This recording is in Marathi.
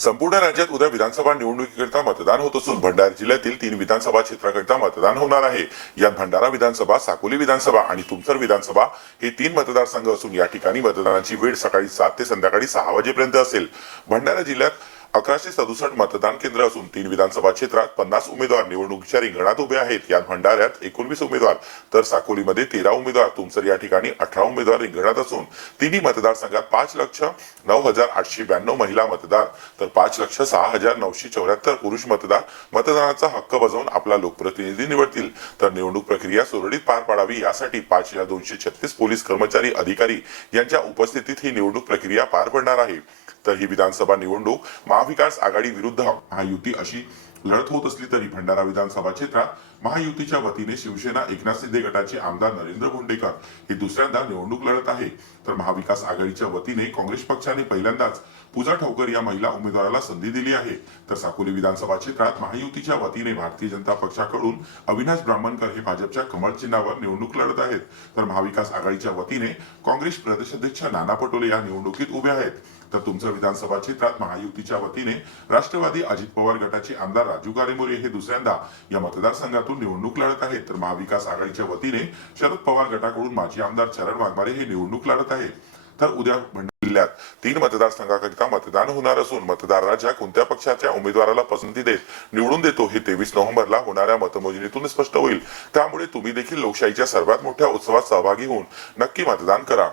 संपूर्ण राज्यात उद्या विधानसभा निवडणुकीकरिता मतदान होत असून भंडारा जिल्ह्यातील तीन विधानसभा क्षेत्राकरिता मतदान होणार आहे. यात भंडारा विधानसभा साकोली विधानसभा आणि तुमसर विधानसभा हे तीन मतदारसंघ असून या ठिकाणी मतदानाची वेळ सकाळी सात ते संध्याकाळी सहा वाजेपर्यंत असेल. भंडारा जिल्ह्यात अकराशे सदुसष्ट मतदान केंद्र असून तीन विधानसभा क्षेत्रात पन्नास उमेदवार निवडणुकीच्या रिंगणात उभे आहेत. यात भंडाऱ्यात एकोणवीस उमेदवार तर साकोलीमध्ये तेरा उमेदवार तुमसर या ठिकाणी अठरा उमेदवार रिंगणात असून तिन्ही मतदारसंघात पाच लक्ष नऊ हजार आठशे ब्याण्णव महिला मतदार तर पाच लक्ष सहा हजार नऊशे चौऱ्याहत्तर पुरुष मतदार. मतदानाचा हक्क बजावून आपला लोकप्रतिनिधी निवडतील. तर निवडणूक प्रक्रिया सुरळीत पार पाडावी यासाठी पाच हजार दोनशे छत्तीस पोलीस कर्मचारी अधिकारी यांच्या उपस्थितीत ही निवडणूक प्रक्रिया पार पडणार आहे. तर ही विधानसभा निवडणूक महाविकास आघाडी विरुद्ध हा युती अशी लढत होत असली तरी भंडारा विधानसभा क्षेत्रात महायुतीच्या वतीने शिवसेना एकनाथ शिंदे गटाचे आमदार नरेंद्र भोंडेकर हे दुसऱ्यांदा निवडणूक लढत आहे. तर महाविकास आघाडीच्या वतीने काँग्रेस पक्षाने पहिल्यांदाच पूजा ठोकर या महिला उमेदवाराला संधी दिली आहे. तर साकोली विधानसभा क्षेत्रात महायुतीच्या वतीने भारतीय जनता पक्षाकडून अविनाश ब्राह्मणकर हे भाजपच्या कमळ चिन्हावर निवडणूक लढत आहेत. तर महाविकास आघाडीच्या वतीने काँग्रेस प्रदेशाध्यक्ष नाना पटोले या निवडणुकीत उभे आहेत. तर तुमचं विधानसभा क्षेत्रात महायुतीच्या वतीने राष्ट्रवादी अजित पवार गटाचे आमदार राजू गारेमोरे हे दुसऱ्यांदा या मतदारसंघातून निवडणूक लढत आहेत. तर महाविकास आघाडीच्या वतीने शरद पवार गटाकडून माजी आमदार चरण वाघमारे हे निवडणूक लढत आहेत. तर उद्या भंडारा जिल्ह्यात तीन मतदारसंघाकरिता मतदान होणार असून मतदार राजा कोणत्या पक्षाच्या उमेदवाराला पसंती देत निवडून देतो हे तेवीस नोव्हेंबरला होणाऱ्या मतमोजणीतून स्पष्ट होईल. त्यामुळे तुम्ही देखील लोकशाहीच्या सर्वात मोठ्या उत्सवात सहभागी होऊन नक्की मतदान करा.